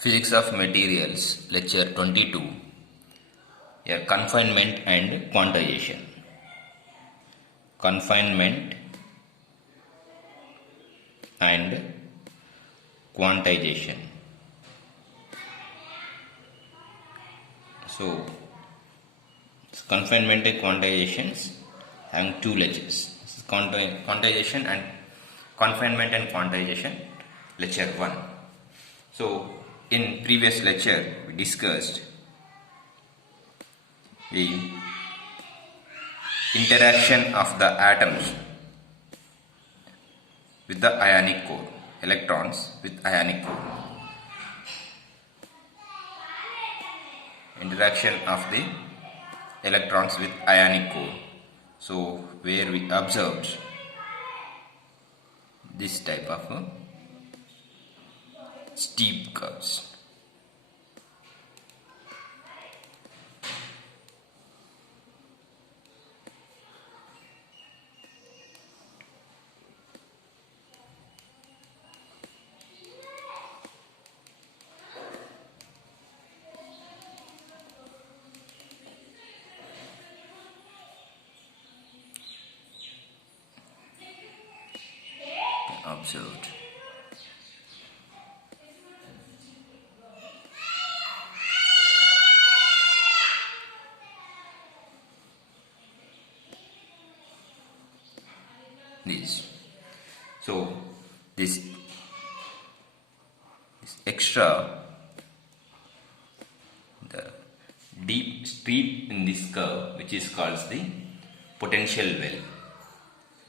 Physics of Materials, Lecture 22, a Confinement and Quantization. Confinement and Quantization. So, confinement and quantizations having two lectures. This is quantization and confinement and quantization, lecture 1. So, in previous lecture we discussed the interaction of the atoms with the ionic core, electrons with ionic core. Interaction of the electrons with ionic core. So, where we observed this type of steep curves. Observed. This. So this extra, the deep steep in this curve, which is called the potential well.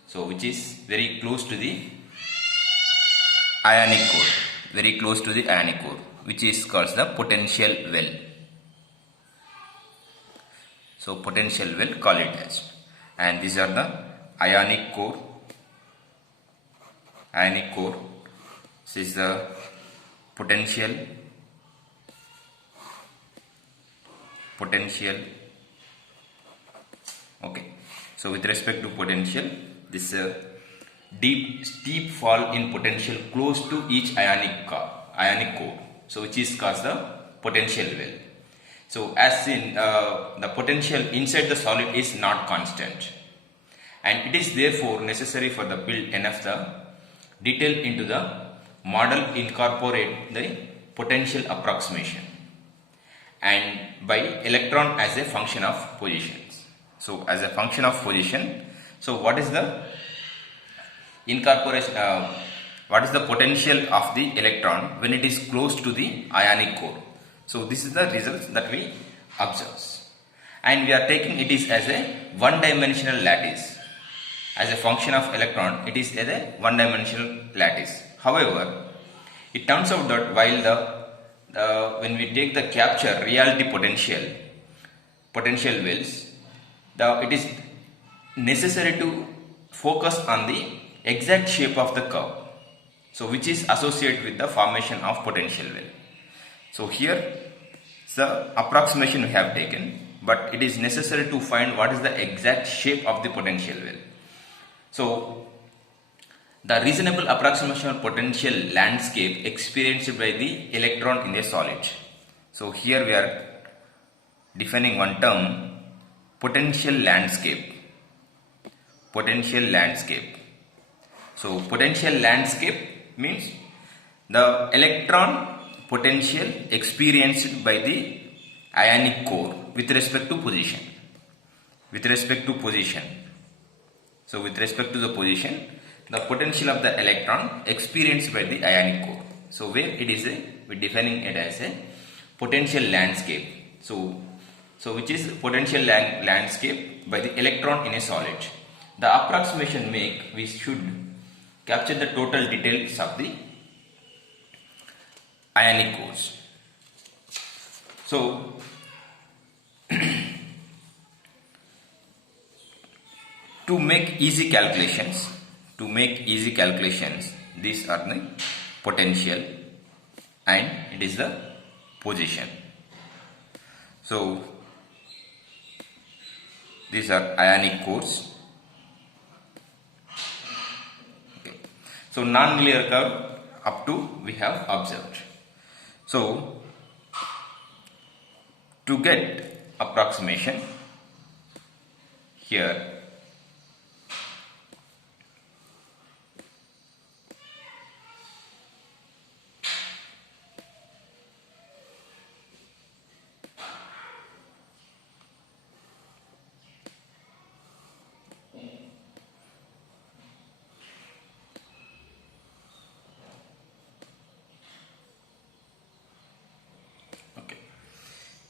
So which is very close to the ionic core, which is called the potential well. So potential well, call it as, and these are the ionic core. This is the potential. Okay. So with respect to potential, this deep steep fall in potential close to each ionic core, so which is called the potential well. So as seen, the potential inside the solid is not constant, and it is therefore necessary for the build enough the detail into the model incorporate the potential approximation and by electron as a function of positions. So as a function of position, so what is the incorporation, what is the potential of the electron when it is close to the ionic core? So this is the results that we observe, and we are taking it is as a one-dimensional lattice. As a function of electron, it is as a one-dimensional lattice. However, it turns out that while when we take the capture reality potential wells, it is necessary to focus on the exact shape of the curve, so which is associated with the formation of potential well. So here the approximation we have taken, but it is necessary to find what is the exact shape of the potential well. So the reasonable approximation of potential landscape experienced by the electron in a solid. So here we are defining one term, potential landscape. So potential landscape means the electron potential experienced by the ionic core with respect to position. So with respect to the position, the potential of the electron experienced by the ionic core. So where it is we are defining it as a potential landscape. So which is potential landscape by the electron in a solid. The approximation we should capture the total details of the ionic cores. So to make easy calculations, these are the potential and it is the position. So these are ionic cores. Okay. So non-linear curve up to we have observed. So to get approximation here,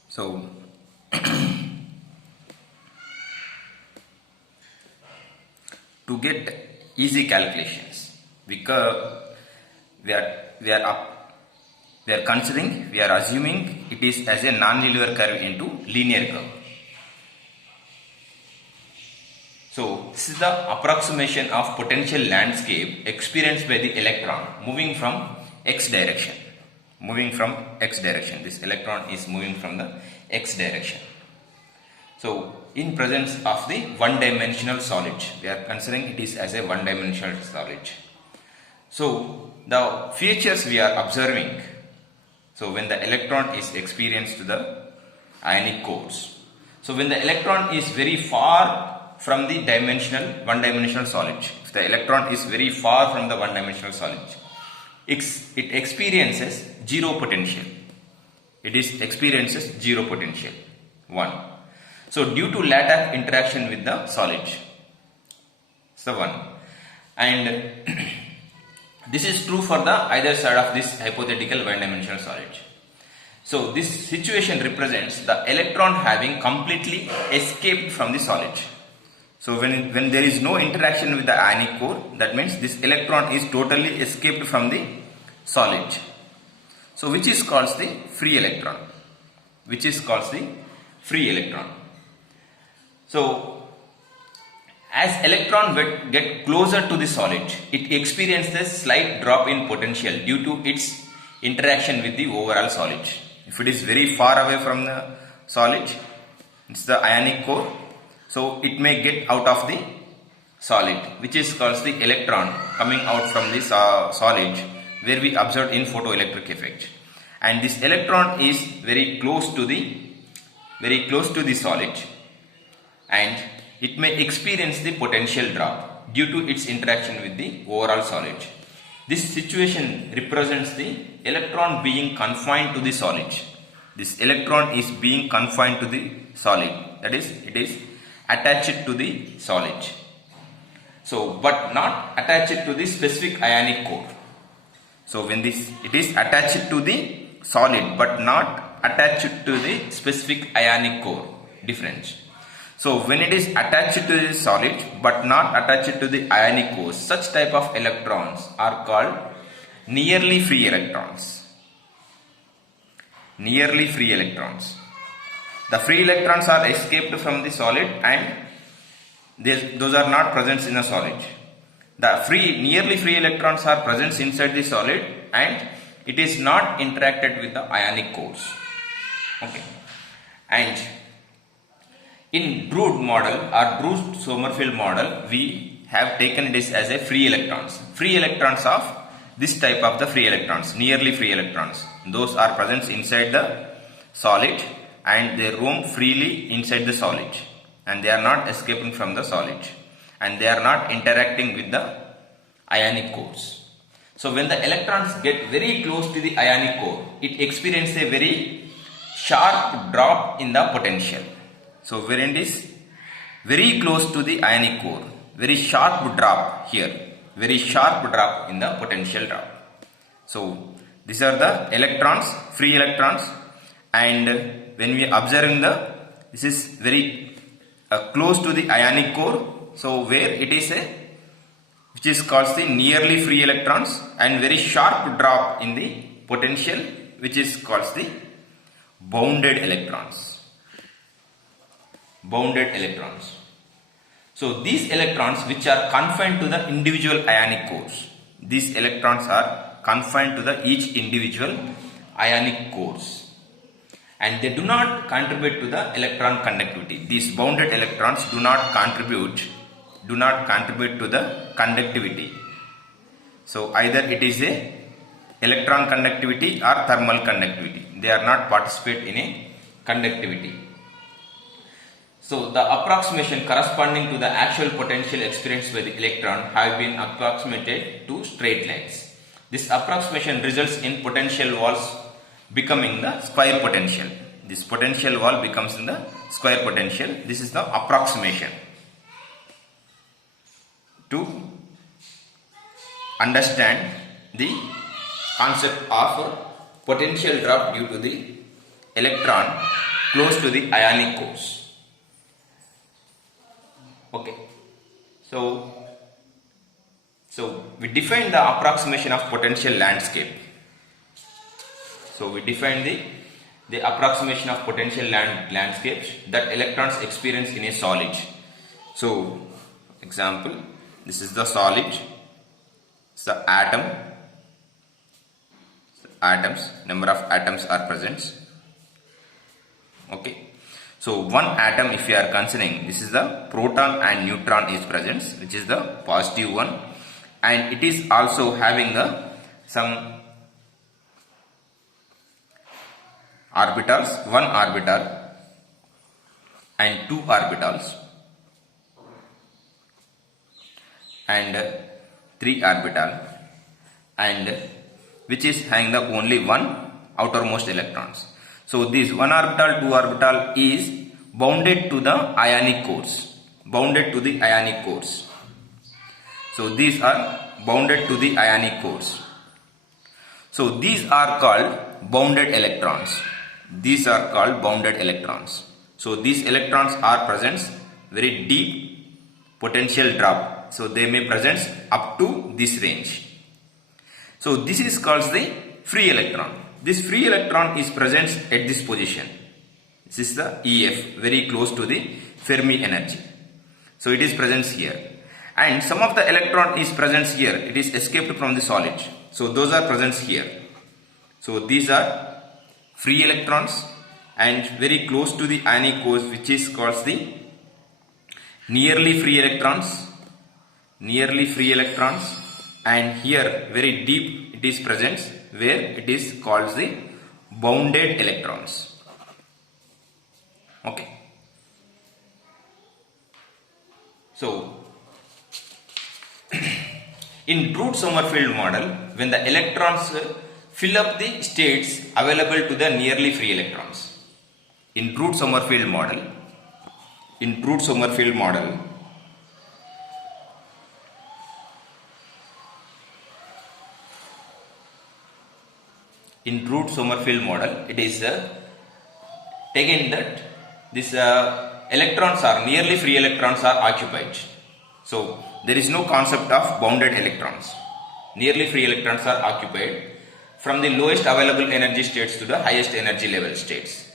so to get easy calculations, because we are assuming it is as a non-linear curve into linear curve. So this is the approximation of potential landscape experienced by the electron moving from x direction. This electron is moving from the x direction. So in presence of the one-dimensional solid, we are considering it is as a one-dimensional solid. So the features we are observing, so when the electron is experienced to the ionic cores. So when the electron is very far from the one-dimensional solid, if the electron is very far from the one-dimensional solid, it experiences zero potential. One. So due to lack of interaction with the solid. So one. And this is true for the either side of this hypothetical one-dimensional solid. So this situation represents the electron having completely escaped from the solid. So when there is no interaction with the ionic core, that means this electron is totally escaped from the solid. So which is called the free electron. So as electron get closer to the solid, it experiences a slight drop in potential due to its interaction with the overall solid. If it is very far away from the solid, it's the ionic core, so it may get out of the solid, which is called the electron coming out from the solid, where we observed in photoelectric effect. And this electron is very close to the solid, and it may experience the potential drop due to its interaction with the overall solid. This situation represents the electron being confined to the solid. This electron is being confined to the solid, that is, it is attached to the solid. So, but not attached to the specific ionic core. So, when it is attached to the solid but not attached to the specific ionic core, difference. So, when it is attached to the solid but not attached to the ionic core, such type of electrons are called nearly free electrons. The free electrons are escaped from the solid and those are not present in the solid. The nearly free electrons are present inside the solid and it is not interacted with the ionic cores. Okay. And in Drude model or Drude-Sommerfeld model, we have taken this as a free electrons. Free electrons of this type of the free electrons, nearly free electrons. Those are present inside the solid and they roam freely inside the solid, and they are not escaping from the solid, and they are not interacting with the ionic cores. So when the electrons get very close to the ionic core, it experiences a very sharp drop in the potential. So when it is very close to the ionic core, very sharp drop here, very sharp drop in the potential drop. So these are the electrons, free electrons, and when we observe this is very close to the ionic core, so where it is which is called the nearly free electrons, and very sharp drop in the potential, which is called the bounded electrons. So these electrons which are confined to the individual ionic cores, these electrons are confined to the each individual ionic cores, and they do not contribute to the electron conductivity. These bounded electrons do not contribute to the conductivity. So either it is a electron conductivity or thermal conductivity. They are not participate in a conductivity. So the approximation corresponding to the actual potential experienced by the electron have been approximated to straight lines. This approximation results in potential walls becoming the square potential. This potential wall becomes in the square potential. This is the approximation to understand the concept of potential drop due to the electron close to the ionic cores. Okay, so we define the approximation of potential landscape. So we define the approximation of potential landscapes that electrons experience in a solid. So example, this is the solid, it's the atoms, number of atoms are present. Okay. So one atom, if you are considering, this is the proton and neutron is present, which is the positive one, and it is also having some orbitals, one orbital and two orbitals and three orbital, and which is having the only one outermost electrons. So this one orbital, two orbital is bounded to the ionic cores. So these are bounded to the ionic cores. So these are called bounded electrons. So these electrons are present very deep potential drop. So they may present up to this range. So this is called the free electron. This free electron is present at this position. This is the EF, very close to the Fermi energy. So it is present here. And some of the electron is present here. It is escaped from the solid. So those are present here. So these are free electrons and very close to the ionic cores, which is called the nearly free electrons. And here very deep it is present, where it is called the bounded electrons. Okay. So in Drude-Sommerfeld model, when the electrons fill up the states available to the nearly free electrons. In Drude-Sommerfeld model, it is taken that these electrons are nearly free electrons are occupied. So there is no concept of bounded electrons. Nearly free electrons are occupied from the lowest available energy states to the highest energy level states.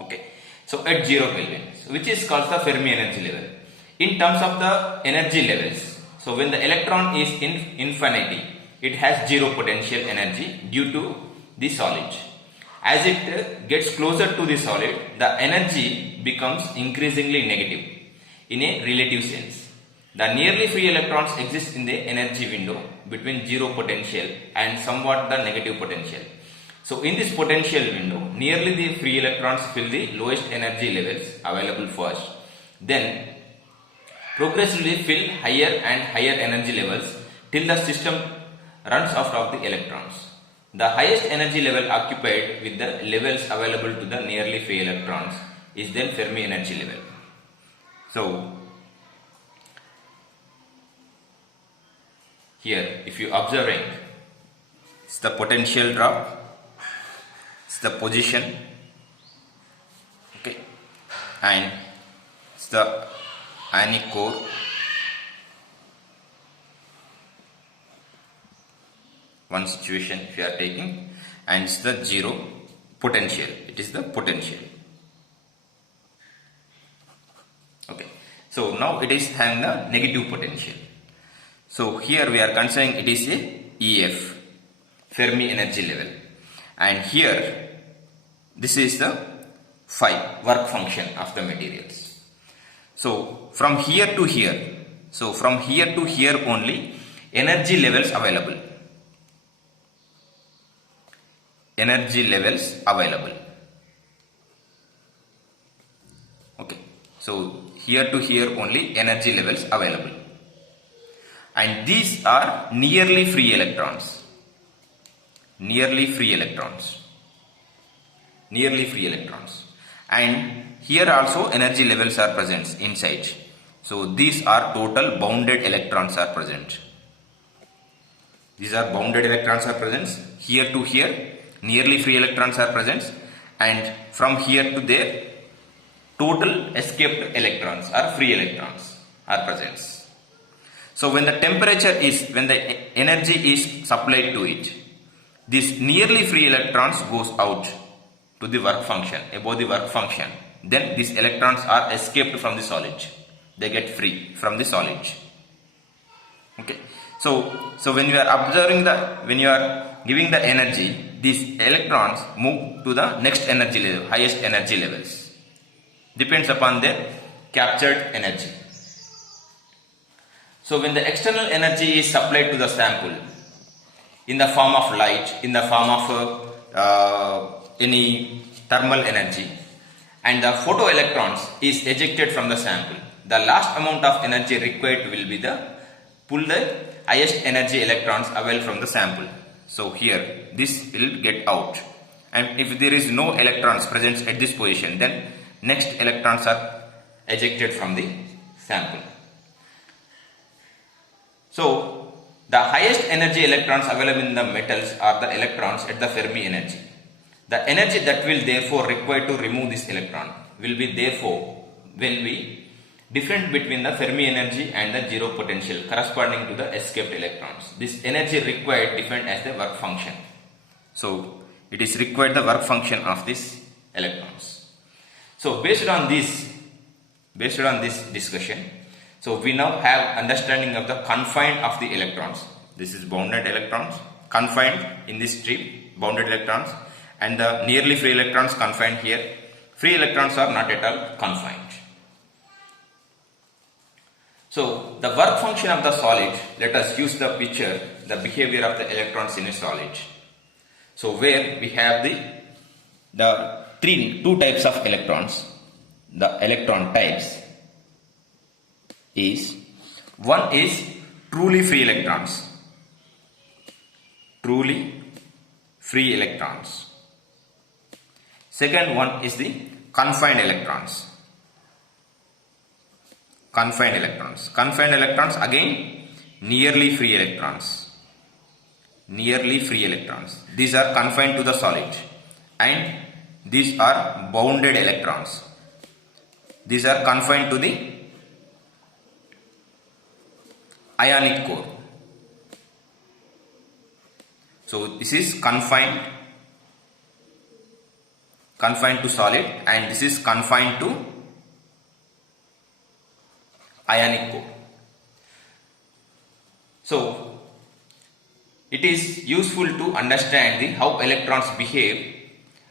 Okay. So at 0 Kelvin, which is called the Fermi energy level. In terms of the energy levels, so when the electron is in infinity, it has zero potential energy due to the solid. As it gets closer to the solid, the energy becomes increasingly negative in a relative sense. The nearly free electrons exist in the energy window between zero potential and somewhat the negative potential. So in this potential window, nearly the free electrons fill the lowest energy levels available first, then progressively fill higher and higher energy levels till the system runs out of the electrons. The highest energy level occupied with the levels available to the nearly free electrons is then Fermi energy level. So here, if you observing, it's the potential drop, it's the position, okay, and it's the ionic core, one situation if you are taking, and it's the zero potential. It is the potential. Okay, so now it is having the negative potential. So here we are considering it is a EF, Fermi energy level, and here this is the phi, work function of the materials. So from here to here, only energy levels available. energy levels available. Okay, so here to here only energy levels available, and these are nearly free electrons. Nearly free electrons. Nearly free electrons. And here also energy levels are present inside. So these are total bounded electrons are present. These are bounded electrons are present. Here to here nearly free electrons are present, and from here to there total escaped electrons or free electrons are present. So when the when the energy is supplied to it, this nearly free electrons goes out to the work function, above the work function. Then these electrons are escaped from the solid. They get free from the solid. Okay. So when you are observing when you are giving the energy, these electrons move to the next energy level, highest energy levels. Depends upon their captured energy. So when the external energy is supplied to the sample in the form of light, in the form of any thermal energy, and the photoelectrons is ejected from the sample, the last amount of energy required will be pull the highest energy electrons away from the sample. So here this will get out, and if there is no electrons present at this position, then next electrons are ejected from the sample. So the highest energy electrons available in the metals are the electrons at the Fermi energy. The energy that will therefore require to remove this electron will be different between the Fermi energy and the zero potential corresponding to the escaped electrons. This energy required different as the work function. So it is required the work function of these electrons. So based on this discussion, so we now have understanding of the confined of the electrons. This is bounded electrons confined in this strip, bounded electrons, and the nearly free electrons confined here. Free electrons are not at all confined. So the work function of the solid, let us use the picture, the behavior of the electrons in a solid. So where we have the two types of electrons. The electron types is, one is truly free electrons. Truly free electrons. Second one is the confined electrons. Confined electrons. Confined electrons again nearly free electrons. Nearly free electrons. These are confined to the solid, and these are bounded electrons. These are confined to the ionic core. So this is confined to solid, and this is confined to ionic core. So it is useful to understand how electrons behave.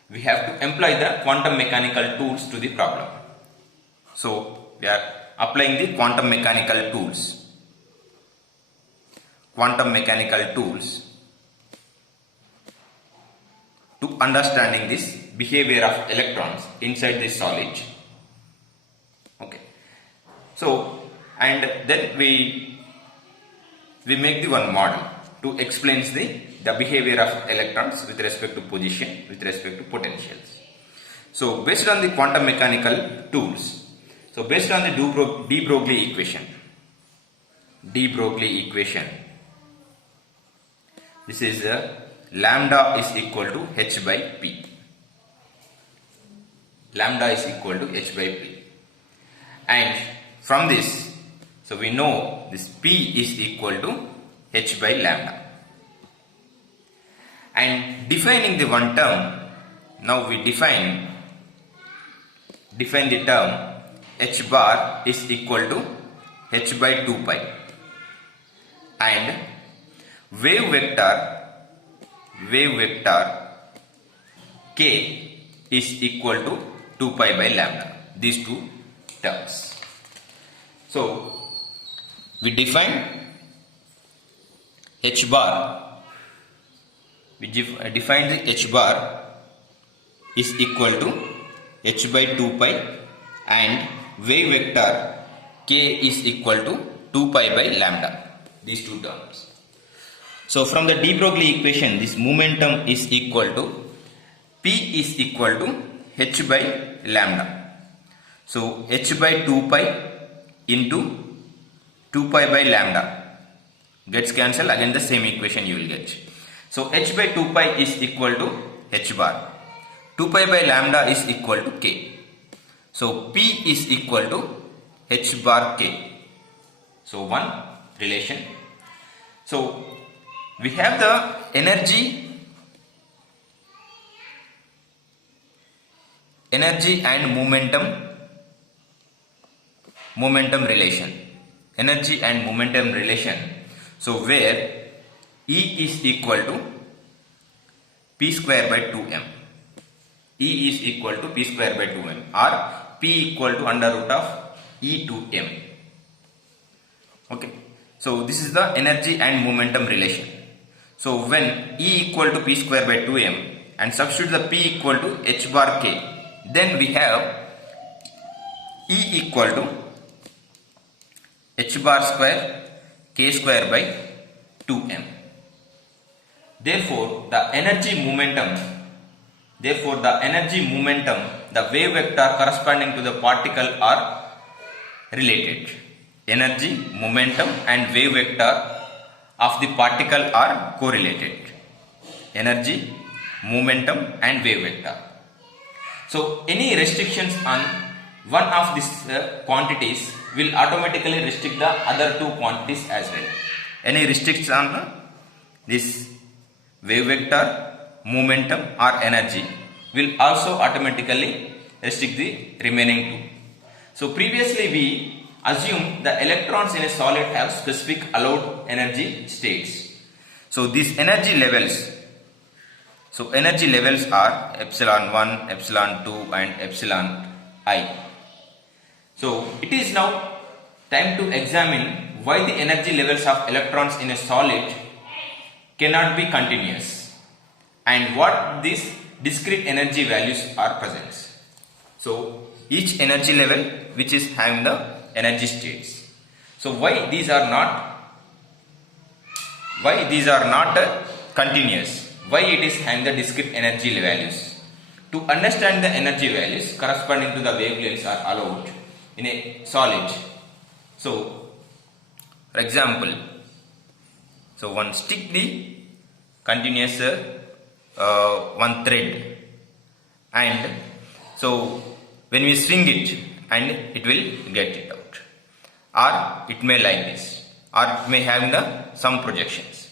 We have to employ the quantum mechanical tools to the problem. So we are applying the quantum mechanical tools. Quantum mechanical tools to understanding this behavior of electrons inside this solid. Okay. So, and then we make the one model to explain the behavior of electrons with respect to position, with respect to potentials. So based on the quantum mechanical tools, so based on the de Broglie equation, this is lambda is equal to h by p. Lambda is equal to h by p, and from this, so we know this p is equal to h by lambda. And defining the one term, now we define the term h bar is equal to h by 2 pi, and wave vector k is equal to 2 pi by lambda, these two terms. So we define h bar we define the h bar is equal to h by 2 pi and wave vector k is equal to 2 pi by lambda, these two terms. So from the de Broglie equation, this momentum is equal to P is equal to h by lambda. So h by 2 pi into 2 pi by lambda gets cancelled, again the same equation you will get. So h by 2 pi is equal to h bar, 2 pi by lambda is equal to k. So P is equal to h bar k. So one relation. So we have the energy and momentum relation. Energy and momentum relation. So where E is equal to P square by 2m. E is equal to P square by 2m or P equal to under root of E to m. Okay. So this is the energy and momentum relation. So when E equal to P square by 2m and substitute the P equal to h bar k, then we have E equal to h bar square k square by 2m. Therefore the energy momentum, the wave vector corresponding to the particle are related. Energy, momentum and wave vector of the particle are correlated. Energy, momentum and wave vector. So any restrictions on one of these quantities will automatically restrict the other two quantities as well. Any restrictions on this wave vector, momentum or energy will also automatically restrict the remaining two. So previously we assume the electrons in a solid have specific allowed energy states. So these energy levels are epsilon 1, epsilon 2 and epsilon I. So it is now time to examine why the energy levels of electrons in a solid cannot be continuous and what these discrete energy values are present. So each energy level which is having the energy states. So why these are not continuous? Why it is having the discrete energy values? To understand the energy values corresponding to the wavelengths are allowed in a solid. So for example, so one stick the continuous one thread, and so when we swing it and it will get it out, or it may like this, or it may have some projections.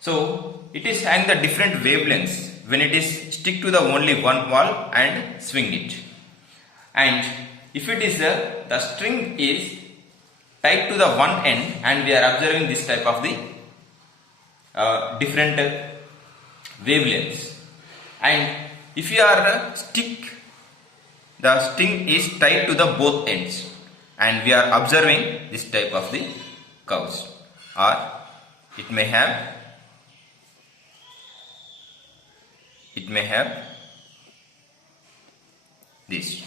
So it is having the different wavelengths when it is stick to the only one wall and swing it. And if it is the string is tied to the one end and we are observing this type of the different wavelengths, and if you are the string is tied to the both ends and we are observing this type of the curves, or it may have this.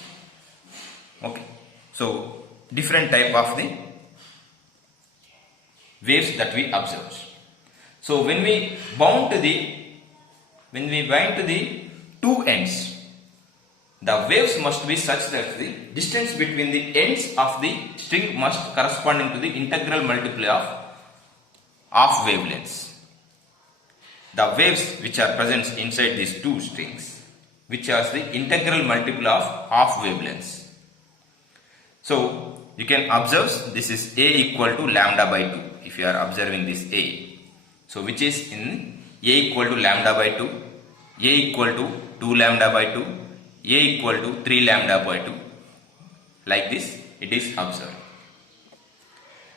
Okay, so different type of the waves that we observe. So when we bind to the two ends, the waves must be such that the distance between the ends of the string must correspond to the integral multiply of wavelengths. The waves which are present inside these two strings, which are the integral multiple of half wavelengths. So you can observe this is A equal to lambda by 2 if you are observing this A. So which is in A equal to lambda by 2, A equal to 2 lambda by 2, A equal to 3 lambda by 2. Like this it is observed.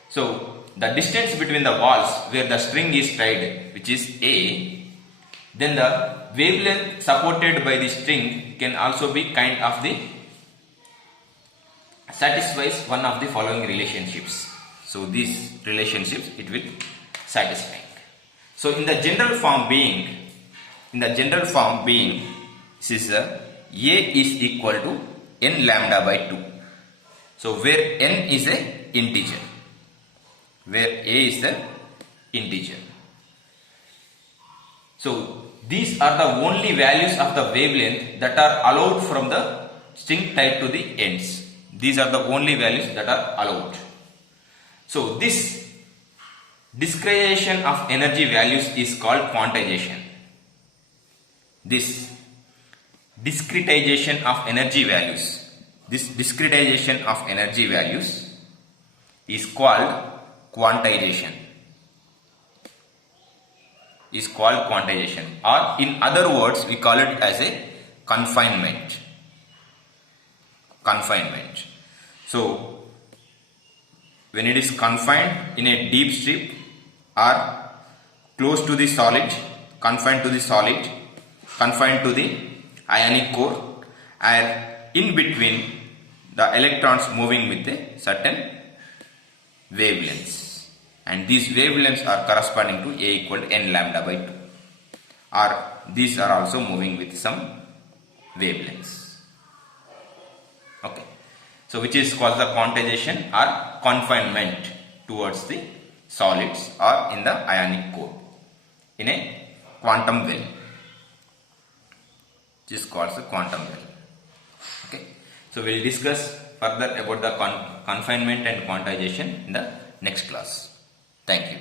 So the distance between the walls where the string is tied, which is A, then the wavelength supported by the string can also be kind of the satisfies one of the following relationships. So these relationships it will satisfy. So in the general form being in the general form being, this is A is equal to n lambda by 2. So where n is a integer, where A is the integer. So these are the only values of the wavelength that are allowed from the string tied to the ends. These are the only values that are allowed. So this discretization of energy values is called quantization. This discretization of energy values, this discretization of energy values is called quantization. Is called quantization, or in other words we call it as a confinement. Confinement. So when it is confined in a deep strip or close to the solid, confined to the solid, confined to the ionic core, and in between the electrons moving with a certain wavelengths, and these wavelengths are corresponding to A equal to n lambda by 2, or these are also moving with some wavelengths. Okay, so which is called the quantization or confinement towards the solids or in the ionic core in a quantum well, which is called the quantum well. Okay, so we will discuss further about the confinement and quantization in the next class. Thank you.